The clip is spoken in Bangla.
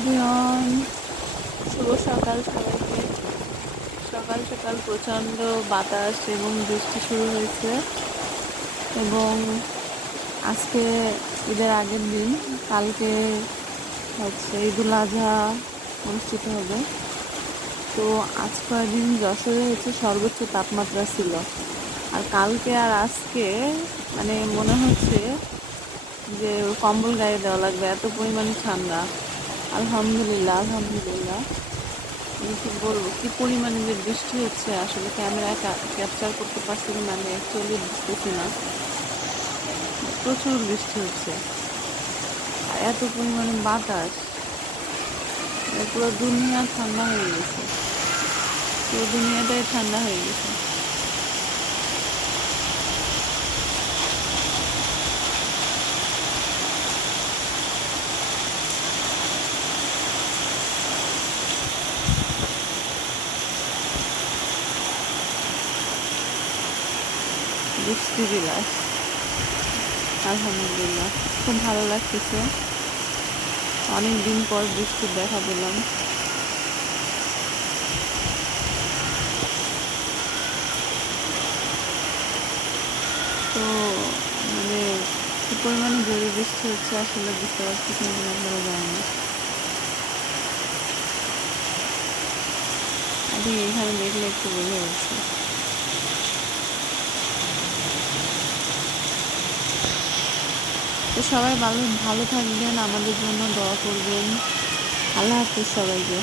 এভরিওয়ান, শুভ সকাল সবাইকে। সকাল সকাল প্রচণ্ড বাতাস এবং বৃষ্টি শুরু হয়েছে এবং আজকে ঈদের আগের দিন, কালকে হচ্ছে ঈদুল আজহা অনুষ্ঠিত হবে। তো আজ কয়েকদিন যশোরে হচ্ছে সর্বোচ্চ তাপমাত্রা ছিল, আর কালকে আর আজকে মানে মনে হচ্ছে যে কম্বল গায়ে দেওয়া লাগবে, এত পরিমাণে ঠান্ডা। আলহামদুলিল্লাহ আলহামদুলিল্লাহ। আমি কি বলবো, কি পরিমাণে যে বৃষ্টি হচ্ছে, আসলে ক্যামেরায় ক্যাপচার করতে পারছি কিনা আমি অ্যাকচুয়ালি বুঝতেছি না। প্রচুর বৃষ্টি হচ্ছে আর এত পরিমাণে বাতাস, পুরো দুনিয়া ঠান্ডা হয়ে গেছে, পুরো দুনিয়াটাই ঠান্ডা হয়ে গেছে। বৃষ্টি বিলাস, আলহামদুলিল্লাহ, খুব ভালো লাগতেছে। অনেক দিন পর বৃষ্টির দেখা পেলাম। তো মানে কি পরিমাণে জোরে বৃষ্টি হচ্ছে আসলে বুঝতে পারছি কিন্তু আপনারা জানেন না। আমি এখানে দেখলে একটু বোঝা যাচ্ছে। তো সবাই ভালো ভালো থাকবেন, আমাদের জন্য দোয়া করবেন। আল্লাহ হাফিজ সবাইকে।